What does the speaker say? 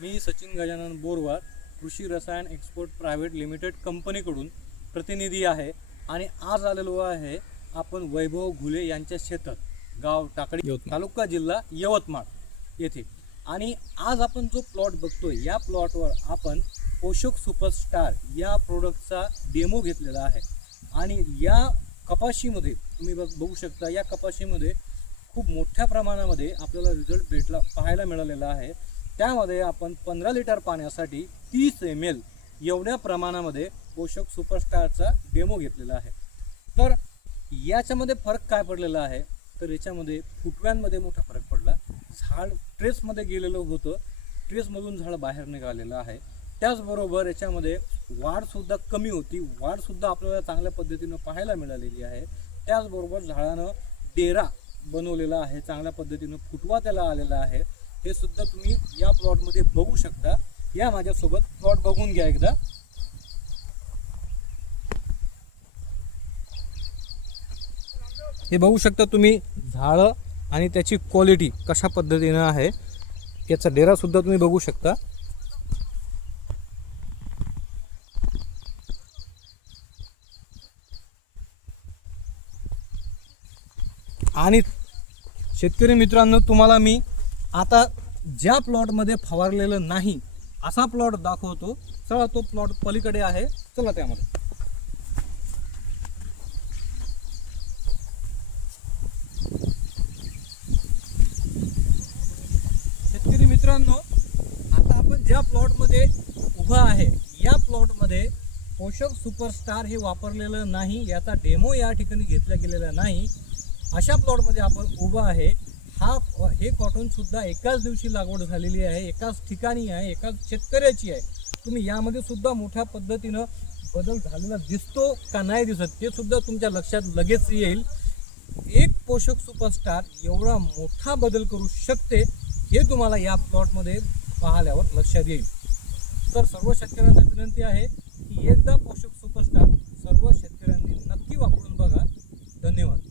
मी सचिन गजानन बोरवार, कृषी रसायन export private limited कंपनीकडून प्रतिनिधी आहे आणि आज आलेलो आहे आपण वैभव घुले यांच्या शेतात, गाव टाकळी, तालुका जिल्हा यवतमाळ येथे। आणि आज आपण जो प्लॉट बघतोय या प्लॉटवर आपण पोषक सुपरस्टार या प्रोडक्टचा डेमो घेतलेला आहे। आणि या कपाशीमध्ये तुम्ही बघू शकता, या कपाशीमध्ये खूप मोठ्या प्रमाणामध्ये आपल्याला रिझल्ट पाहायला मिळालेला आहे। त्यामध्ये आपण 15 लिटर पाण्यासाठी 30 ml एवढ्या प्रमाणामध्ये पोषक सुपरस्टारचा डेमो घेतलेला आहे। तर याच्यामध्ये फरक काय पडलेला आहे, तर याच्यामध्ये फुटव्यांमध्ये मोठा फरक पडला। झाड ट्रेसमध्ये गेलेलं होतं, ट्रेसमधून झाड बाहेर निघालेलं आहे। त्याचबरोबर याच्यामध्ये वाढसुद्धा कमी होती, वाढसुद्धा आपल्याला चांगल्या पद्धतीनं पाहायला मिळालेली आहे। त्याचबरोबर झाडानं डेरा बनवलेला आहे, चांगल्या पद्धतीनं फुटवा त्याला आलेला आहे। हे सुद्धा तुम्ही या प्लॉटमध्ये बघू शकता। या माझ्यासोबत प्लॉट बघून घ्या एकदा। हे बघू शकता तुम्ही झाडं आणि त्याची क्वालिटी कशा पद्धतीनं आहे। याचा डेरा सुद्धा तुम्ही बघू शकता। आणि शेतकरी मित्रांनो, तुम्हाला मी आता ज्या प्लॉटमध्ये फवारलेलं नाही असा प्लॉट दाखवतो। चला, तो प्लॉट पलीकडे आहे, चला त्यामध्ये। शेतकरी मित्रांनो, आता आपण ज्या प्लॉटमध्ये उभा आहे या प्लॉटमध्ये पोषक सुपरस्टार हे वापरलेलं नाही, याचा डेमो या ठिकाणी घेतला गेलेला नाही। अशा प्लॉटमध्ये आपण उभा आहे। हे कॉटन सुद्धा एकाच दिवशी लागवड झालेली आहे, एकाच ठिकाणी आहे, एकाच शेतकऱ्याची आहे। तुम्ही यामध्ये सुद्धा मोठ्या पद्धतीनं बदल झालेला दिसतो का नाही दिसत ते सुद्धा तुमच्या लक्षात लगेच येईल। एक पोषक सुपरस्टार एवढा मोठा बदल करू शकते हे तुम्हाला या प्लॉटमध्ये पाहिल्यावर लक्षात येईल। तर सर्व शेतकऱ्यांना विनंती आहे की एकदा पोषक सुपरस्टार सर्व शेतकऱ्यांनी नक्की वापरून बघा। धन्यवाद।